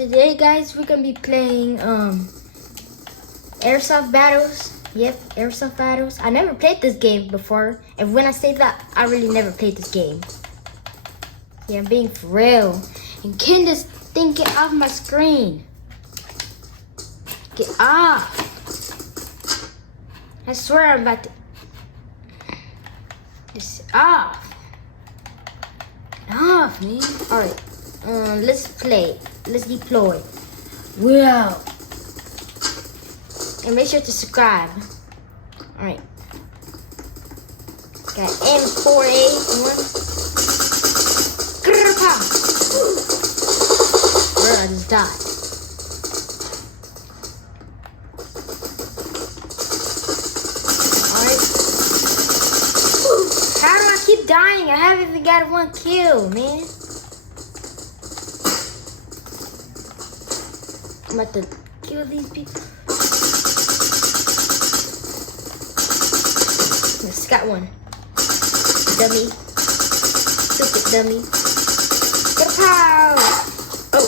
Today, guys, we're gonna be playing Airsoft Battles. Yep, Airsoft Battles. I never played this game before, and when I say that, I really never played this game. Yeah, I'm being for real. And can this thing get off my screen? Get off! I swear I'm about to. It's off. Get off, man. Alright, let's play. Let's deploy. Wow. And make sure to subscribe. Alright. Got M4A1. Bro, I just died. Alright. How do I keep dying? I haven't even got one kill, man. I'm about to kill these people. Yes, got one. Dummy. Stupid dummy. Pow! Oh.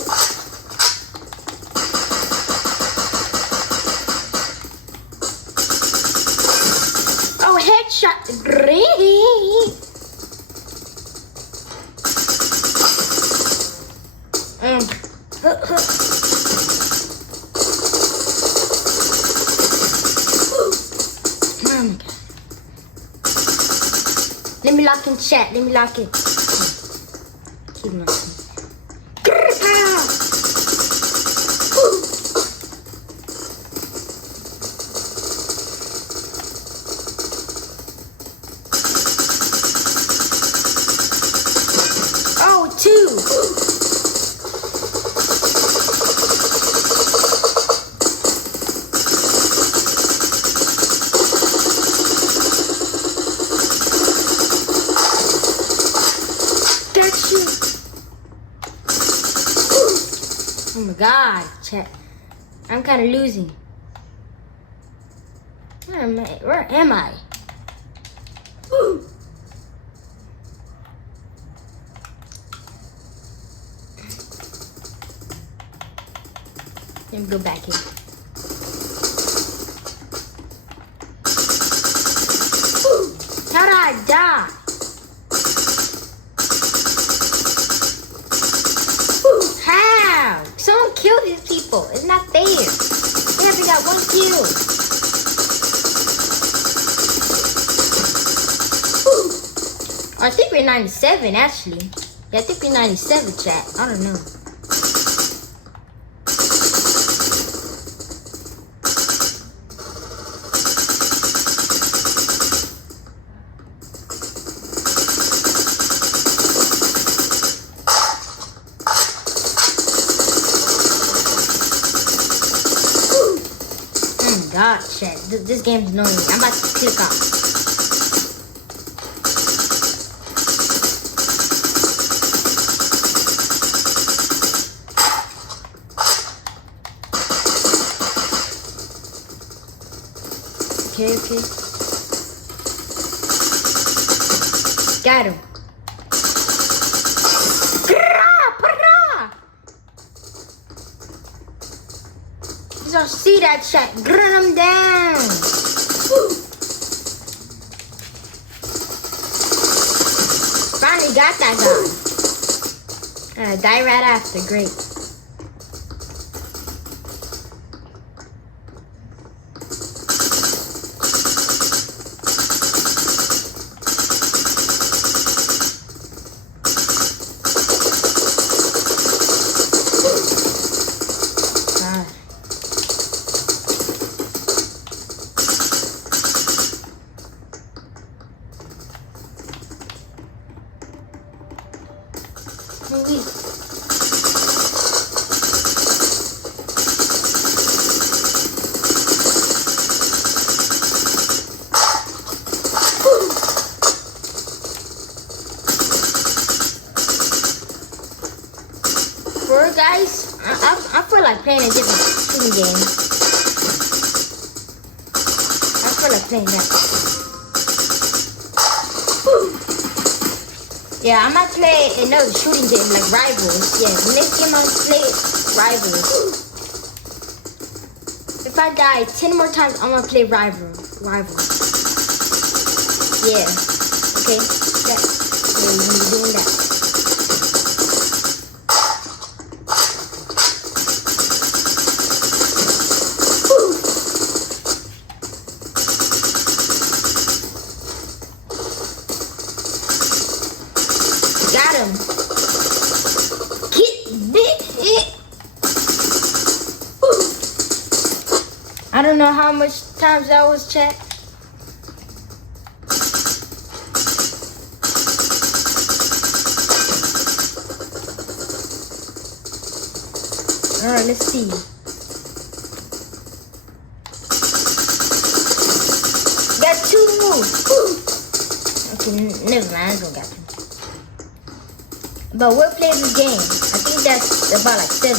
Oh, headshot. Great. Let me lock in chat. Let me lock in. Keep locking. Oh, two. Oh my god, chat. I'm kind of losing. Where am I? Where am I? Let me go back here. How did I die? How? Someone kill these people. It's not fair. They only got one kill. I think we're 97 actually. Yeah, I think we're 97, chat. I don't know. God, chat. This game's annoying. I'm about to click off. Okay. Got him. You don't see that chat. Run them down. Finally got that guy. And I die right after. Great. Guys, I feel like playing a different shooting game. I feel like playing that. Yeah, I might play another shooting game like Rivals. Yeah, next game I'll play Rivals. If I die 10 more times, I'm gonna play Rivals. Yeah. Okay. Yeah, we're gonna be doing that. Got him. Get bit. I don't know how much times that was, chat. Alright, let's see. Got 2 moves. Okay, never mind. I don't got 2. But we'll play this game. I think that's about like 7.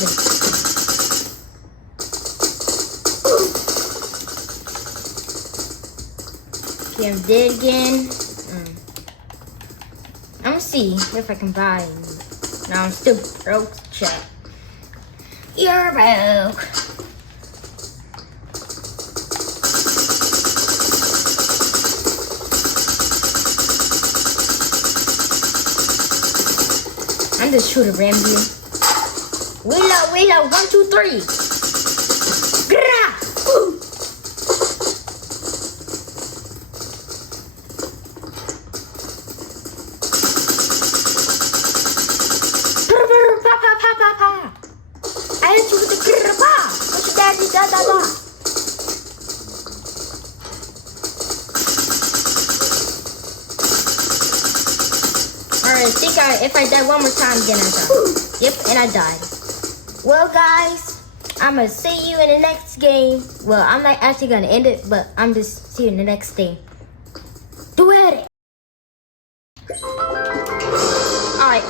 Okay, I'm dead again. I'm gonna see if I can buy. Now I'm still broke, chat. You're broke. I'm just shooting randomly. Wheel out, 1, 2, 3. Grah! I hit you with the grah! What's your daddy? Da da da. Alright, if I die one more time, then I die. Yep, and I died. Well, guys, I'm gonna see you in the next game. Well, I'm not actually gonna end it, but I'm just see you in the next thing. Do it! Alright,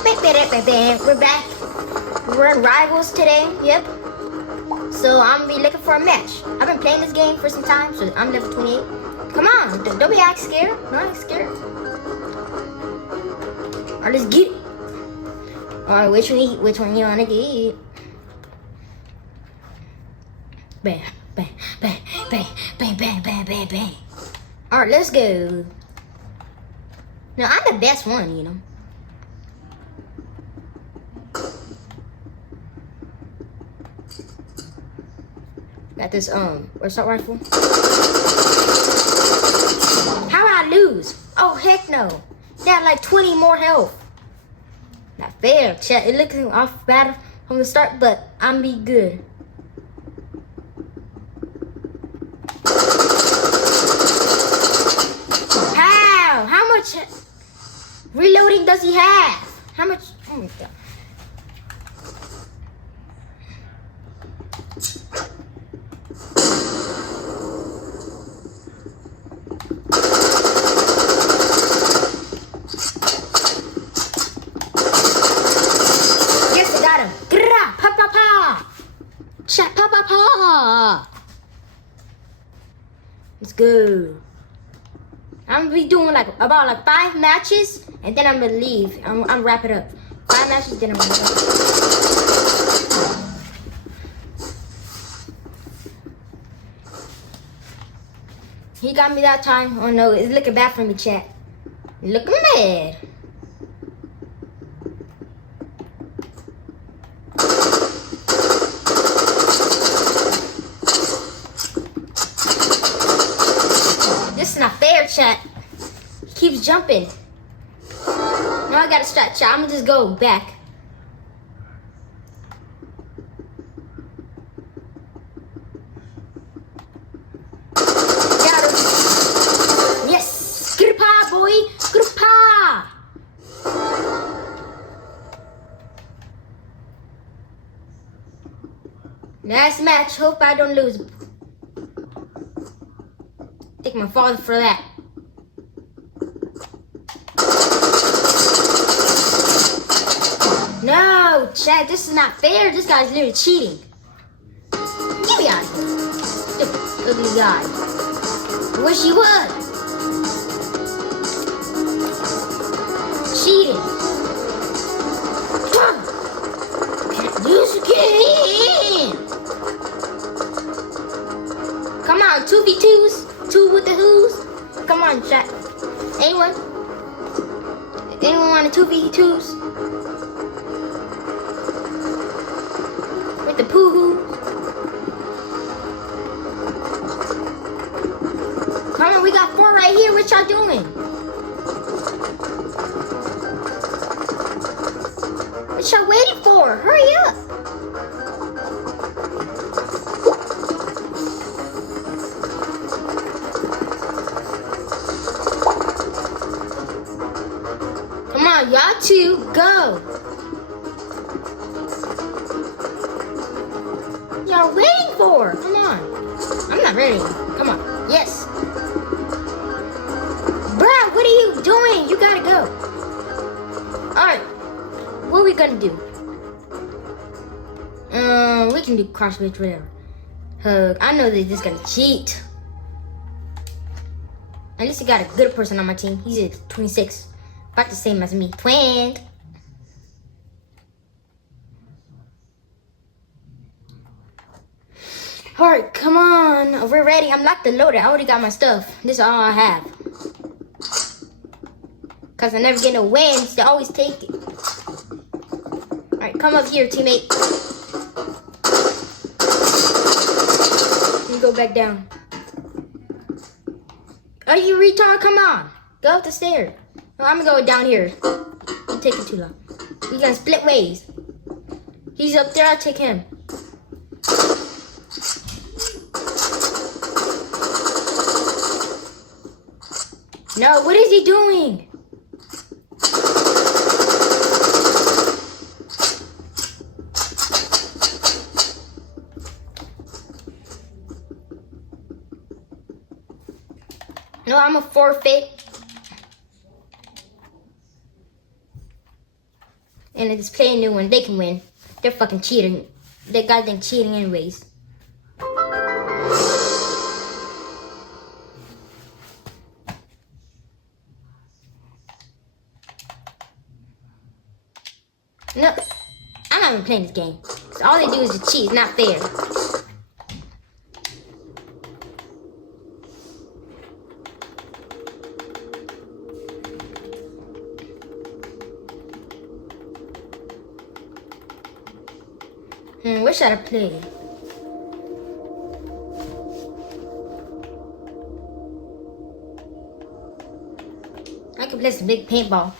we're back. We're in Rivals today, yep. So I'm gonna be looking for a match. I've been playing this game for some time, so I'm level 28. Come on, don't be act scared. Don't act scared. Alright, let's get it. Alright, which one you wanna get? Bang, bang, bang, bang, bang, bang, bang, bang, bang. Alright, let's go. Now I'm the best one, you know. Got this assault rifle. How I lose? Oh heck no. They had like 20 more health. Not fair, chat. It looks off bad from the start, but I'm be good. How much reloading does he have? How much? Oh my god. Let's go. I'm gonna be doing about 5 matches, and then I'm gonna leave. I'm wrap it up. 5 matches, then I'm gonna leave. He got me that time. Oh no, it's looking bad for me, chat. Looking mad. This is not fair, chat. He keeps jumping. Now I gotta start, chat. I'm gonna just go back. Got him. Yes! Grpa, boy! Grpa! Last match. Hope I don't lose. Thank my father for that. No, chat, this is not fair. This guy's literally cheating. Get me out of here. Stupid, ugly guy. I wish he would. Cheating. on, 2v2s. Two with the who's. Come on, chat. Anyone? Anyone want a 2v2s? With the poo-hoo? Come on, we got 4 right here. What y'all doing? What y'all waiting for? Hurry up. Come on, y'all two, go. Y'all waiting for? Come on. I'm not ready. Come on. Yes. Bruh, what are you doing? You gotta go. Alright. What are we gonna do? We can do crossbridge, whatever. Hug. I know they're just gonna cheat. At least I got a good person on my team. He's at 26. About the same as me. Twin. Alright, come on. We're ready. I'm locked and loaded. I already got my stuff. This is all I have. Because I never get no wins. They always take it. Alright, come up here, teammate. Let me go back down. Are you retard? Come on. Go up the stairs. No, I'm gonna go down here. You're taking too long. We gotta split ways. He's up there, I'll take him. No, what is he doing? No, I'm a forfeit. And it's playing new one. They can win. They're fucking cheating. They goddamn cheating anyways. No, I'm not even playing this game. So all they do is just cheat. It's not fair. What should I play? I can play some big paintball.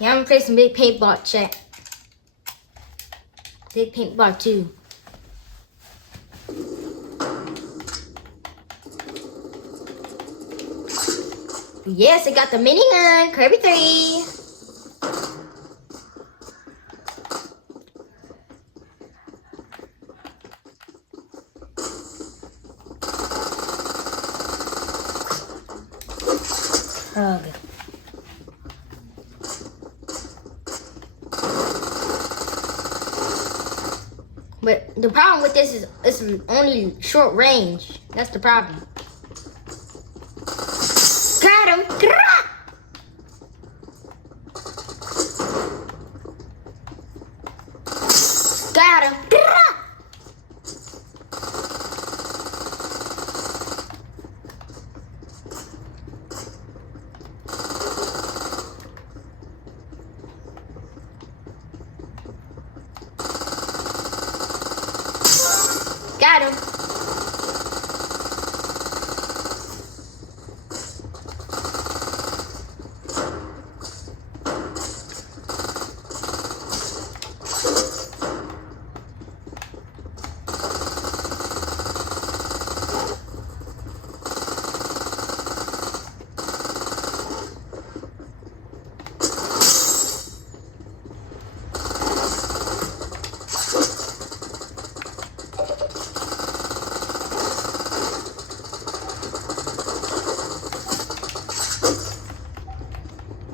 Yeah, I'm gonna play some big paintball, chat. Big paintball too. Yes, I got the minigun, Kirby 3. But the problem with this is it's only short range. That's the problem. Got him! Got him! Got him.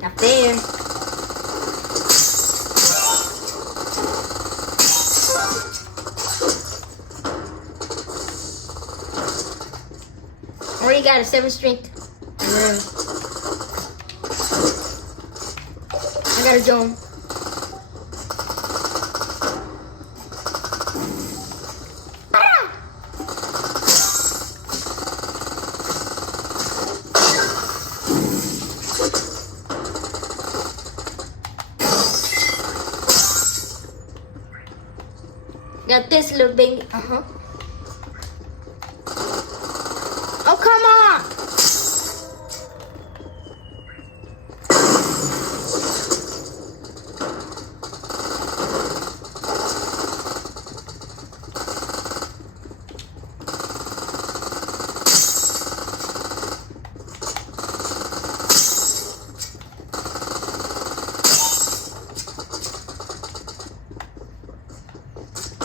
Not there. Already got a 7 strength. I got a dome. Got this little baby. Oh, come on.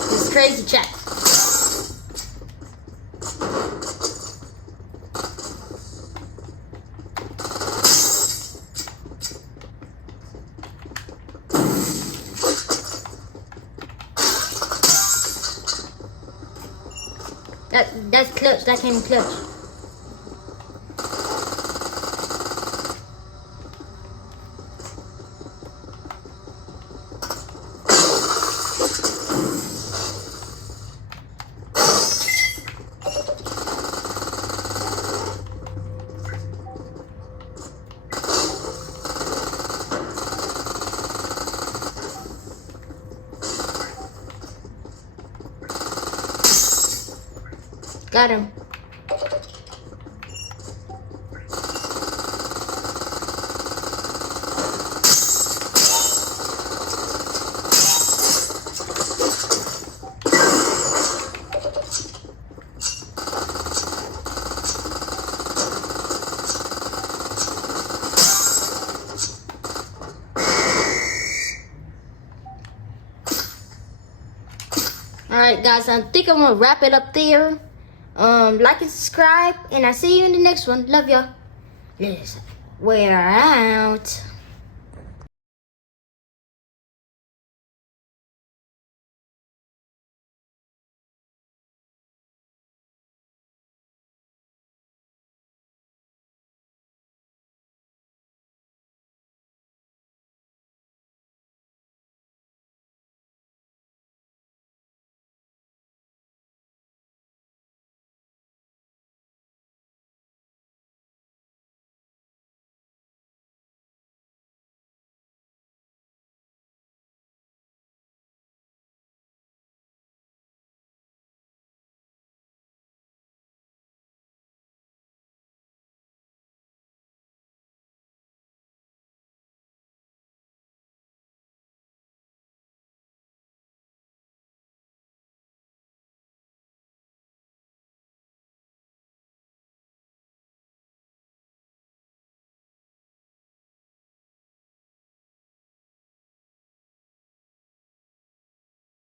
This crazy chat. That's clutch. That came in clutch. Got him. Alright guys, I think I'm gonna wrap it up there. Like and subscribe, and I'll see you in the next one. Love y'all. We're out.